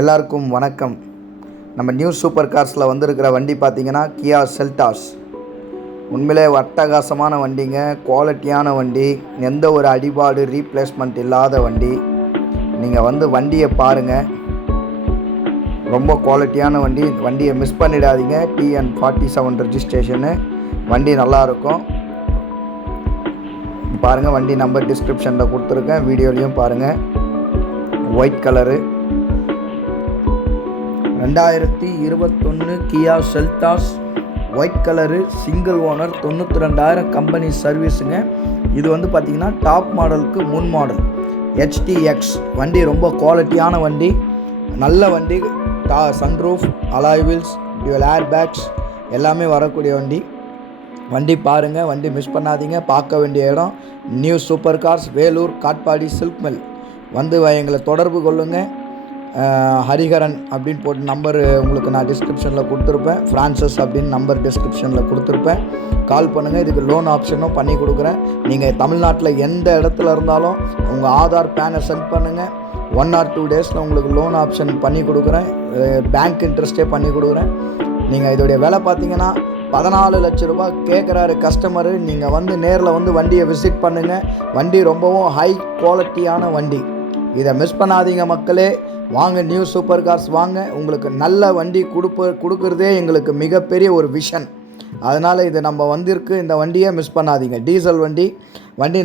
எல்லாருக்கும் வணக்கம். நம்ம நியூ சூப்பர் கார்ஸில் வந்திருக்கிற வண்டி பார்த்திங்கன்னா கியா செல்டாஸ். உண்மையிலே அட்டகாசமான வண்டிங்க, குவாலிட்டியான வண்டி, எந்த ஒரு அடிபாடு ரீப்ளேஸ்மெண்ட் இல்லாத வண்டி. நீங்கள் வந்து வண்டியை பாருங்கள், ரொம்ப குவாலிட்டியான வண்டி. வண்டியை மிஸ் பண்ணிடாதீங்க. TN47 registration. வண்டி நல்லாயிருக்கும். பாருங்கள், வண்டி நம்பர் டிஸ்கிரிப்ஷனில் கொடுத்துருக்கேன், வீடியோலையும் பாருங்கள். White colour 2021 Kia Seltos white colour, single owner, 92,000 company சர்வீஸுங்க. இது வந்து பார்த்திங்கன்னா டாப் மாடலுக்கு முன் மாடல் HTX வண்டி. ரொம்ப குவாலிட்டியான வண்டி, நல்ல வண்டி. Sunroof, alloy wheels, dual air bags எல்லாமே வரக்கூடிய வண்டி. வண்டி பாருங்கள், வண்டி மிஸ் பண்ணாதீங்க. பார்க்க வேண்டிய இடம் new super cars, Vellore, Katpadi, silk mill. வந்து எங்களை தொடர்பு கொள்ளுங்கள். ஹரிஹரன் அப்படின்னு போட்டு நம்பர் உங்களுக்கு நான் டிஸ்கிரிப்ஷனில் கொடுத்துருப்பேன். ஃப்ரான்சஸ் அப்படின்னு நம்பர் டிஸ்கிரிப்ஷனில் கொடுத்துருப்பேன். கால் பண்ணுங்கள். இதுக்கு லோன் ஆப்ஷனும் பண்ணி கொடுக்குறேன். நீங்கள் தமிழ்நாட்டில் எந்த இடத்துல இருந்தாலும் உங்கள் ஆதார் பேனை சென்ட் பண்ணுங்கள். 1 or 2 டேஸில் உங்களுக்கு லோன் ஆப்ஷன் பண்ணி கொடுக்குறேன். பேங்க் இன்ட்ரெஸ்ட்டே பண்ணி கொடுக்குறேன். நீங்கள் இதோடைய விலை பார்த்தீங்கன்னா 14 லட்ச ரூபா கேட்குறாரு கஸ்டமரு. நீங்கள் வந்து நேரில் வந்து வண்டியை விசிட் பண்ணுங்கள். வண்டி ரொம்பவும் ஹை குவாலிட்டியான வண்டி. இதை மிஸ் பண்ணாதீங்க மக்களே. வாங்க, நியூ சூப்பர் கார்ஸ் வாங்க. உங்களுக்கு நல்ல வண்டி கொடுக்குறதே எங்களுக்கு மிகப்பெரிய ஒரு விஷன். அதனால் இது நம்ம வந்திருக்கு. இந்த வண்டியை மிஸ் பண்ணாதீங்க. டீசல் வண்டி